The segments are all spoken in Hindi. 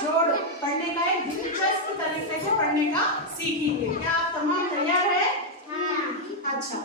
जोड़ पढ़ने का एक दिलचस्प तरीके से पढ़ने का सीखेंगे। क्या आप तमाम तैयार हैं? हाँ। अच्छा,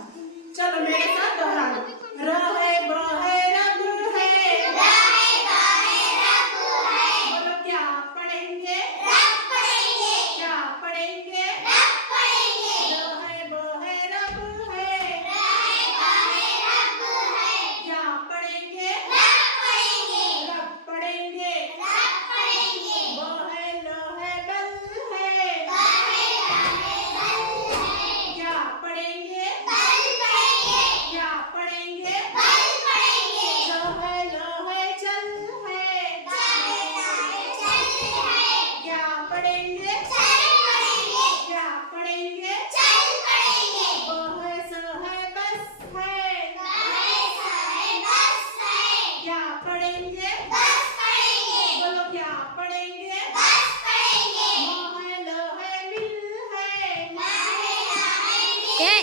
चलो मेरे साथ दोहरा लो। र है ब है रब है, र है ब है रब है। बोलो क्या पढ़ेंगे? रब पढ़ेंगे। क्या पढ़ेंगे? रब पढ़ेंगे। र है ब है रब है, र है ब है रब है। क्या पढ़ेंगे? रब पढ़ेंगे। रब पढ़ेंगे। रब पढ़ेंगे। ब है ल है बल है, ब है ल है बल है। क्या पढ़ेंगे? बल पढ़ेंगे। क्या पढ़ेंगे? बल पढ़ेंगे। च है ल है चल है, च है ल है चल है। क्या पढ़ेंगे? चल पढ़ेंगे। क्या पढ़ेंगे? चल पढ़ेंगे। ब है स है बस है, ब है स है बस है। क्या पढ़ेंगे? बस पढ़ेंगे। बोलो क्या पढ़ेंगे? बस पढ़ेंगे। म है ल है मिल है, म है ल है मिल है।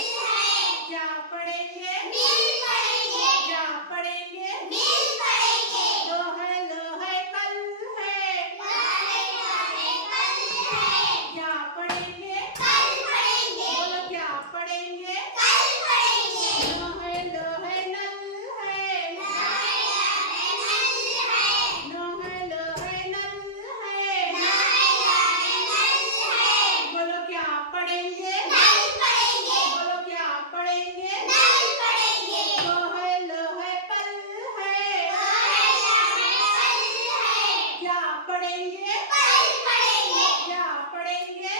क्या पढ़ेंगे? मिल पढ़ेंगे। क्या पढ़ेंगे? मिल पढ़ेंगे। द है ल है कल है, द है ल है कल है। क्या पढ़ेंगे? कल पढ़ेंगे। बोलो क्या पढ़ेंगे? कल पढ़ेंगे। न है ल है नल है, न है ल है नल है। न है ल है नल है, न है ल है नल है। बोलो क्या पढ़ेंगे? नल पढ़ेंगे। बोलो क्या पढ़ेंगे? नल पढ़ेंगे। प है ल है पल है, प है ल है पल है। क्या पढ़ेंगे? पल पढ़ेंगे। क्या पढ़ेंगे?